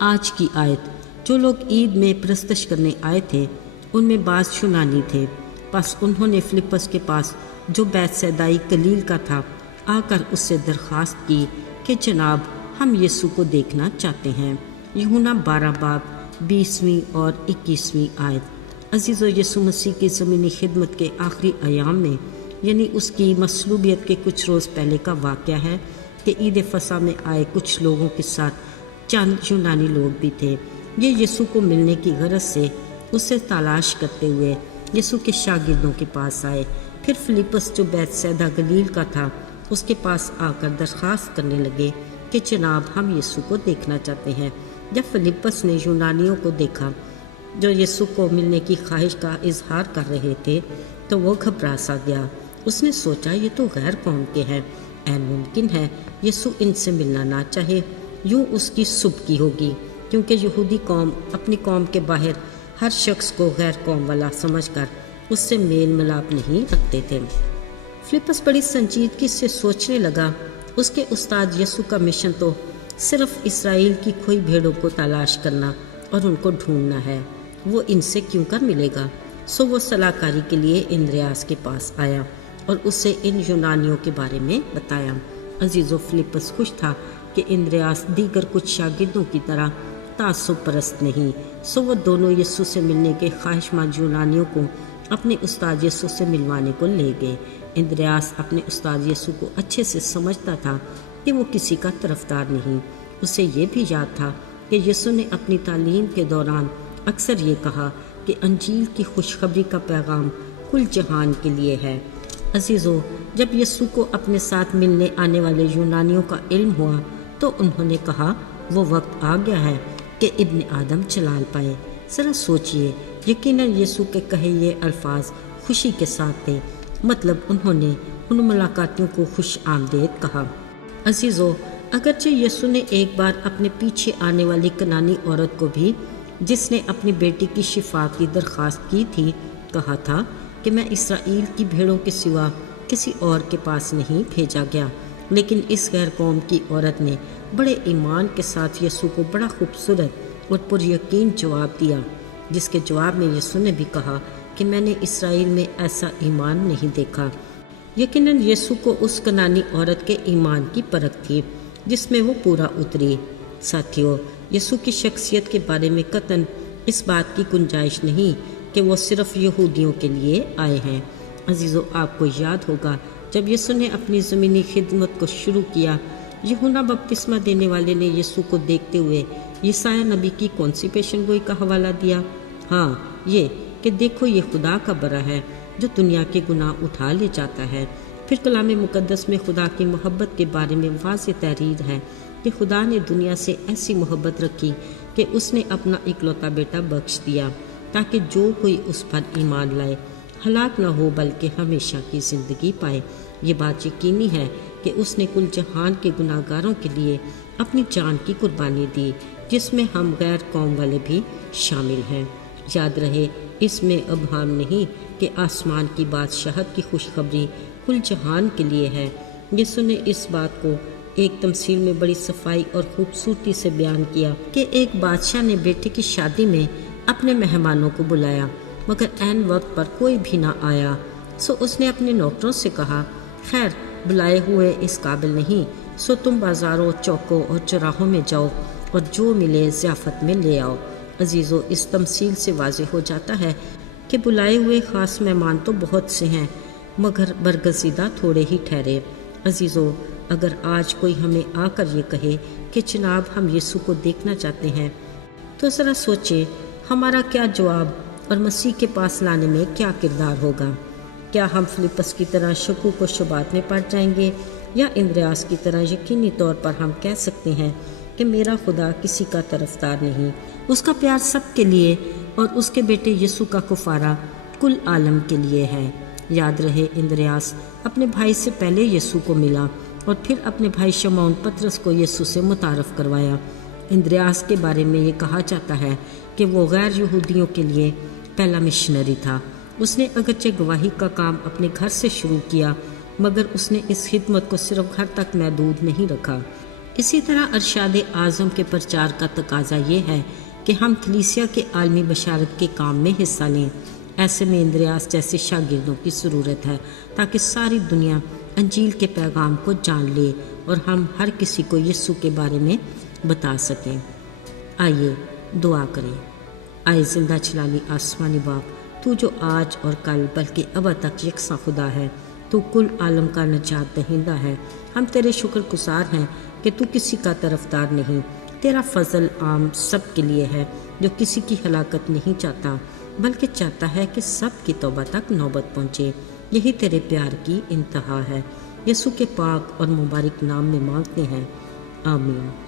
آج کی آیت۔ جو لوگ عید میں پرستش کرنے آئے تھے ان میں بعض یونانی تھے، پس انہوں نے فلپس کے پاس جو بیت سیدائی گلیل کا تھا آ کر اس سے درخواست کی کہ جناب ہم یسوع کو دیکھنا چاہتے ہیں۔ یوحنا 12 باب 20ویں اور 21ویں آیت۔ عزیزو، یسوع مسیح کی زمینی خدمت کے آخری ایام میں یعنی اس کی مصلوبیت کے کچھ روز پہلے کا واقعہ ہے کہ عید فصح میں آئے کچھ لوگوں کے ساتھ چند یونانی لوگ بھی تھے۔ یہ یسوع کو ملنے کی غرض سے اسے تلاش کرتے ہوئے یسوع کے شاگردوں کے پاس آئے۔ پھر فلپس جو بیت سیدہ گلیل کا تھا اس کے پاس آ کر درخواست کرنے لگے کہ جناب ہم یسوع کو دیکھنا چاہتے ہیں۔ جب فلپس نے یونانیوں کو دیکھا جو یسوع کو ملنے کی خواہش کا اظہار کر رہے تھے تو وہ گھبرا سا گیا۔ اس نے سوچا یہ تو غیر قوم کے ہیں، این ممکن ہے یسوع ان سے ملنا نہ چاہے، یوں اس کی سبکی ہوگی، کیونکہ یہودی قوم اپنی قوم کے باہر ہر شخص کو غیر قوم والا سمجھ کر اس سے میل ملاپ نہیں رکھتے تھے۔ فلپس بڑی سنجیدگی سے سوچنے لگا، اس کے استاد یسوع کا مشن تو صرف اسرائیل کی کھوئی بھیڑوں کو تلاش کرنا اور ان کو ڈھونڈنا ہے، وہ ان سے کیوں کر ملے گا؟ سو وہ صلاح کاری کے لیے اندریاس کے پاس آیا اور اسے ان یونانیوں کے بارے میں بتایا۔ عزیزو، فلپس خوش تھا کہ اندریاس دیگر کچھ شاگردوں کی طرح تعصب پرست نہیں، سو وہ دونوں یسوع سے ملنے کے خواہش مند یونانیوں کو اپنے استاد یسوع سے ملوانے کو لے گئے۔ اندریاس اپنے استاد یسوع کو اچھے سے سمجھتا تھا کہ وہ کسی کا طرفدار نہیں۔ اسے یہ بھی یاد تھا کہ یسوع نے اپنی تعلیم کے دوران اکثر یہ کہا کہ انجیل کی خوشخبری کا پیغام کل جہان کے لیے ہے۔ عزیزو، جب یسوع کو اپنے ساتھ ملنے آنے والے یونانیوں کا علم ہوا تو انہوں نے کہا وہ وقت آ گیا ہے کہ ابن آدم چلال پائے۔ ذرا سوچئے، یقیناً یسوع کے کہے یہ الفاظ خوشی کے ساتھ تھے، مطلب انہوں نے ان ملاقاتیوں کو خوش آمدید کہا۔ عزیزو، اگرچہ یسوع نے ایک بار اپنے پیچھے آنے والی کنانی عورت کو بھی، جس نے اپنی بیٹی کی شفا کی درخواست کی تھی، کہا تھا کہ میں اسرائیل کی بھیڑوں کے سوا کسی اور کے پاس نہیں بھیجا گیا، لیکن اس غیر قوم کی عورت نے بڑے ایمان کے ساتھ یسوع کو بڑا خوبصورت اور پر یقین جواب دیا، جس کے جواب میں یسوع نے بھی کہا کہ میں نے اسرائیل میں ایسا ایمان نہیں دیکھا۔ یقیناً یسوع کو اس کنانی عورت کے ایمان کی پرکھ تھی جس میں وہ پورا اتری۔ ساتھیو، یسوع کی شخصیت کے بارے میں قطعاً اس بات کی گنجائش نہیں کہ وہ صرف یہودیوں کے لیے آئے ہیں۔ عزیزو، آپ کو یاد ہوگا جب یسوع نے اپنی زمینی خدمت کو شروع کیا، یوحنا بپتسمہ دینے والے نے یسوع کو دیکھتے ہوئے یسایہ نبی کی کون سی پیشن گوئی کا حوالہ دیا؟ ہاں، یہ کہ دیکھو یہ خدا کا بڑا ہے جو دنیا کے گناہ اٹھا لے جاتا ہے۔ پھر کلام مقدس میں خدا کی محبت کے بارے میں واضح تحریر ہے کہ خدا نے دنیا سے ایسی محبت رکھی کہ اس نے اپنا اکلوتا بیٹا بخش دیا تاکہ جو کوئی اس پر ایمان لائے ہلاک نہ ہو بلکہ ہمیشہ کی زندگی پائے۔ یہ بات یقینی ہے کہ اس نے کل جہان کے گناہ گاروں کے لیے اپنی جان کی قربانی دی، جس میں ہم غیر قوم والے بھی شامل ہیں۔ یاد رہے، اس میں ابہام نہیں کہ آسمان کی بادشاہت کی خوشخبری کل جہان کے لیے ہے۔ یسوع نے اس بات کو ایک تمثیل میں بڑی صفائی اور خوبصورتی سے بیان کیا کہ ایک بادشاہ نے بیٹے کی شادی میں اپنے مہمانوں کو بلایا، مگر عین وقت پر کوئی بھی نہ آیا، سو اس نے اپنے نوکروں سے کہا، خیر، بلائے ہوئے اس قابل نہیں، سو تم بازاروں، چوکوں اور چوراہوں میں جاؤ اور جو ملے ضیافت میں لے آؤ۔ عزیزو، اس تمثیل سے واضح ہو جاتا ہے کہ بلائے ہوئے خاص مہمان تو بہت سے ہیں مگر برگزیدہ تھوڑے ہی ٹھہرے۔ عزیزو، اگر آج کوئی ہمیں آ کر یہ کہے کہ جناب ہم یسوع کو دیکھنا چاہتے ہیں تو ذرا سوچے ہمارا کیا جواب اور مسیح کے پاس لانے میں کیا کردار ہوگا۔ کیا ہم فلپس کی طرح شکوک و شبہات میں پڑ جائیں گے، یا اندریاس کی طرح یقینی طور پر ہم کہہ سکتے ہیں کہ میرا خدا کسی کا طرفدار نہیں، اس کا پیار سب کے لیے اور اس کے بیٹے یسوع کا کفارہ کل عالم کے لیے ہے۔ یاد رہے، اندریاس اپنے بھائی سے پہلے یسوع کو ملا اور پھر اپنے بھائی شمعون پطرس کو یسوع سے متعارف کروایا۔ اندریاس کے بارے میں یہ کہا جاتا ہے کہ وہ غیر یہودیوں کے لیے پہلا مشنری تھا۔ اس نے اگرچہ گواہی کا کام اپنے گھر سے شروع کیا، مگر اس نے اس خدمت کو صرف گھر تک محدود نہیں رکھا۔ اسی طرح ارشاد اعظم کے پرچار کا تقاضا یہ ہے کہ ہم کلیسیا کے عالمی بشارت کے کام میں حصہ لیں۔ ایسے میں اندریاس جیسے شاگردوں کی ضرورت ہے تاکہ ساری دنیا انجیل کے پیغام کو جان لے اور ہم ہر کسی کو یسوع کے بارے میں بتا سکیں۔ آئیے دعا کریں۔ آئے زندہ چھلالی آسمانی باپ، تو جو آج اور کل بلکہ ابد تک یکساں خدا ہے، تو کل عالم کا نجات دہندہ ہے۔ ہم تیرے شکر گزار ہیں کہ تو کسی کا طرفدار نہیں، تیرا فضل عام سب کے لیے ہے، جو کسی کی ہلاکت نہیں چاہتا بلکہ چاہتا ہے کہ سب کی توبہ تک نوبت پہنچے۔ یہی تیرے پیار کی انتہا ہے۔ یسوع کے پاک اور مبارک نام میں مانگتے ہیں، آمین۔